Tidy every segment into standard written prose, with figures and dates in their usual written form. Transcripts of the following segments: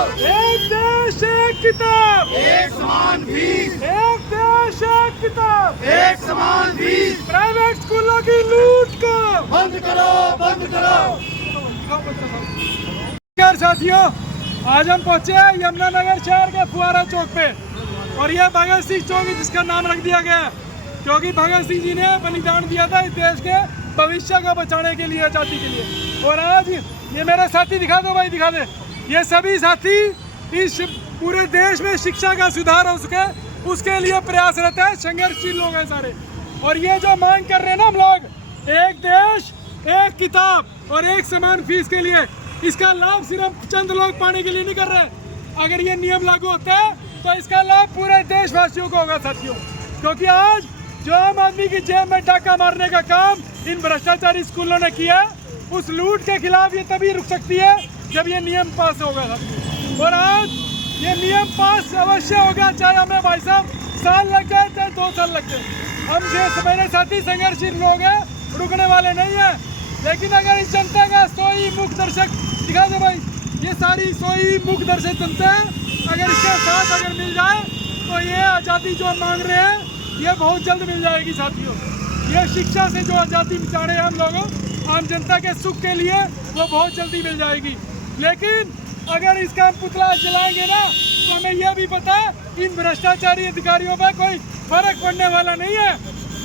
एक देश एक किताब, एक समान फीस, एक देश एक किताब, एक समान फीस, प्राइवेट स्कूलों की लूट को बंद करो, बंद करो। नमस्कार साथियों, आज हम पहुंचे हैं यमुनानगर शहर के फुआरा चौक पे और यह भगत सिंह चौक है जिसका नाम रख दिया गया है क्योंकि भगत सिंह जी ने बलिदान दिया था इस देश के भविष्य को बचाने के लिए, आज़ादी के लिए। और आज ये मेरे साथी दिखा दो भाई, दिखा दे। ये सभी साथी इस पूरे देश में शिक्षा का सुधार हो सके उसके लिए प्रयासरत है, संघर्षशील लोग हैं सारे। और ये जो मांग कर रहे हैं ना हम लोग, एक देश एक किताब और एक समान फीस के लिए, इसका लाभ सिर्फ चंद लोग पाने के लिए नहीं कर रहे। अगर ये नियम लागू होता है तो इसका लाभ पूरे देशवासियों को होगा साथियों। क्योंकि आज जो आम आदमी की जेब में डाका मारने का काम इन भ्रष्टाचारी स्कूलों ने किया, उस लूट के खिलाफ ये तभी रुक सकती है जब ये नियम पास होगा साथियों। और आज ये नियम पास अवश्य होगा, चाहे हमें भाई साहब साल लग जाए चाहे 2 साल लग जाए। हम जो मेरे साथी संघर्षशील लोग हैं, रुकने वाले नहीं हैं। लेकिन अगर इस जनता का सोई मुख दर्शक दिखा दो भाई, ये सारी सोई मुख दर्शक जनता है, अगर इसके साथ अगर मिल जाए तो ये आज़ादी जो मांग रहे हैं ये बहुत जल्द मिल जाएगी साथियों। ये शिक्षा से जो आज़ादी चाह रहे हैं हम लोगों आम जनता के सुख के लिए, वो बहुत जल्दी मिल जाएगी। लेकिन अगर इसका हम पुतला जलाएंगे ना तो हमें यह भी पता है इन भ्रष्टाचारी अधिकारियों पर कोई फर्क पड़ने वाला नहीं है,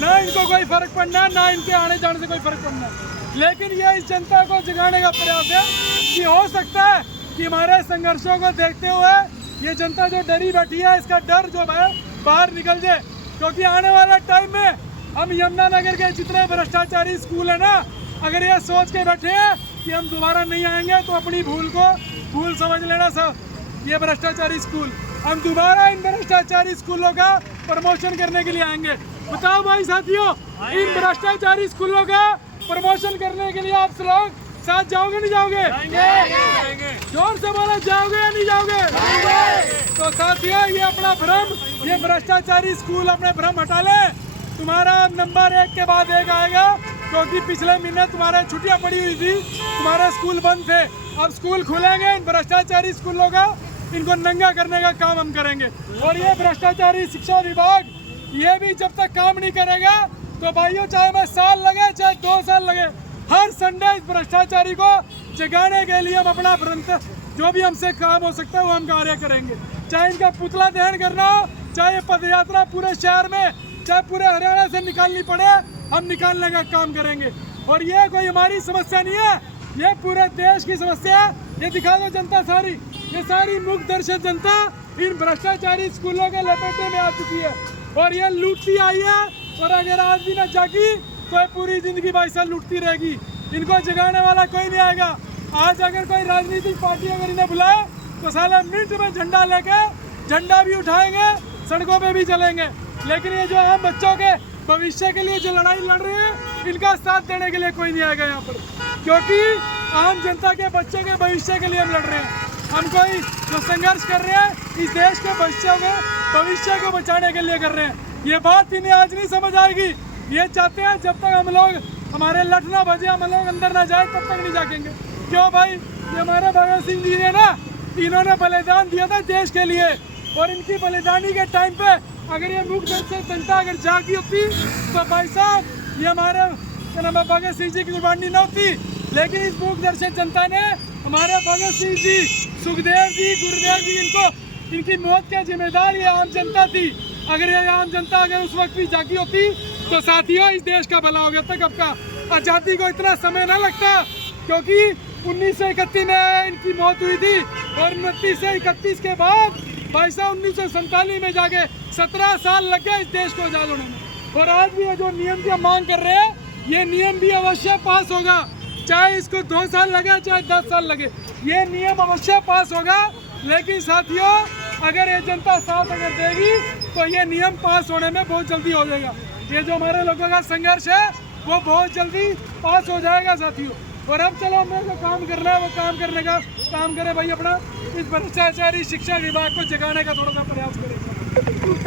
ना इनको कोई फर्क पड़ना है, ना इनके आने जाने से कोई फर्क पड़ना है। लेकिन यह इस जनता को जगाने का प्रयास है कि हो सकता है कि हमारे संघर्षों को देखते हुए ये जनता जो डरी बैठी है, इसका डर जो है बाहर निकल जाए। क्योंकि आने वाला टाइम में हम यमुनानगर के जितने भ्रष्टाचारी स्कूल है ना, अगर ये सोच के बैठे हैं कि हम दोबारा नहीं आएंगे तो अपनी भूल को भूल समझ लेना सर। ये भ्रष्टाचारी स्कूल, हम दोबारा इन भ्रष्टाचारी स्कूलों का प्रमोशन करने के लिए आएंगे। बताओ भाई साथियों, इन भ्रष्टाचारी स्कूलों का प्रमोशन करने के लिए आप लोग साथ जाओगे नहीं जाओगे? जोर से बोलो, जाओगे या नहीं जाओगे? तो साथियों, ये अपना भ्रम, ये भ्रष्टाचारी स्कूल अपने भ्रम हटा ले। तुम्हारा नंबर 1 के बाद 1 आएगा क्योंकि पिछले महीने तुम्हारे छुट्टियां पड़ी हुई थी, तुम्हारे स्कूल बंद थे। अब स्कूल खुलेंगे, इन भ्रष्टाचारी स्कूलों का इनको नंगा करने का काम हम करेंगे। और ये भ्रष्टाचारी शिक्षा विभाग ये भी जब तक काम नहीं करेगा तो भाइयों, चाहे मैं साल लगे चाहे 2 साल लगे, हर संडे इस भ्रष्टाचारी को जगाने के लिए हम अपना जो भी हमसे काम हो सकता है वो हम कार्य करेंगे। चाहे इनका पुतला दहन करना हो, चाहे पद यात्रा पूरे शहर में, चाहे पूरे हरियाणा से निकालनी पड़े, हम निकालने का काम करेंगे। और ये कोई हमारी समस्या नहीं है, ये पूरे देश की समस्या है। ये दिखा दो जनता सारी, ये सारी मुख दर्शक जनता इन भ्रष्टाचारी स्कूलों के लपेटे में आ चुकी है और ये लूटती आई है। और अगर आज भी न जागी तो ये पूरी जिंदगी भाई साहब लूटती रहेगी। इनको जगाने वाला कोई नहीं आएगा। आज अगर कोई राजनीतिक पार्टी अगर इन्हें बुलाए तो साला मिनट में झंडा लेके झंडा भी उठाएंगे, सड़कों पे भी चलेंगे। लेकिन ये जो आम बच्चों के भविष्य के लिए जो लड़ाई लड़ रहे हैं, इनका साथ देने के लिए कोई नहीं आएगा यहाँ पर, क्योंकि आम जनता के बच्चों के भविष्य के लिए हम लड़ रहे हैं। हम कोई जो संघर्ष कर रहे हैं इस देश के भविष्य को बचाने के लिए कर रहे हैं। ये बात इन्हें आज नहीं समझ आएगी। ये चाहते हैं जब तक हम लोग हमारे लठ ना बजे, हम लोग अंदर ना जाए, तब तक नहीं जागेंगे। क्यों भाई? ये हमारे भगत सिंह जी ने ना, इन्होंने बलिदान दिया था देश के लिए और इनकी बलिदानी के टाइम पे अगर ये मुख दर्शक जनता अगर जागी होती तो भाई साहब ये हमारे भगत सिंह जी की कुर्बानी न होती। लेकिन इस मुख दर्शक जनता ने हमारे भगत सिंह जी, सुखदेव जी, गुरुदेव जी, इनकी मौत के जिम्मेदार ये आम जनता थी। अगर ये आम जनता अगर उस वक्त भी जागी होती तो साथियों इस देश का भला हो गया था। कब का आज़ादी को इतना समय न लगता, क्योंकि 1931 में इनकी मौत हुई थी और 29 से 31 के बाद भाई साहब 1947 में जाके 17 साल लग गए इस देश को आज़ाद होने में। और आज भी ये जो नियम की हम मांग कर रहे हैं, ये नियम भी अवश्य पास होगा, चाहे इसको 2 साल लगे चाहे 10 साल लगे, ये नियम अवश्य पास होगा। लेकिन साथियों, अगर ये जनता साथ अगर देगी तो ये नियम पास होने में बहुत जल्दी हो जाएगा। ये जो हमारे लोगों का संघर्ष है वो बहुत जल्दी पास हो जाएगा साथियों। और अब चलो हमें जो काम करना है वो काम करने का काम करें भाई, अपना इस भ्रष्टाचारी शिक्षा विभाग को जगाने का थोड़ा सा प्रयास करें।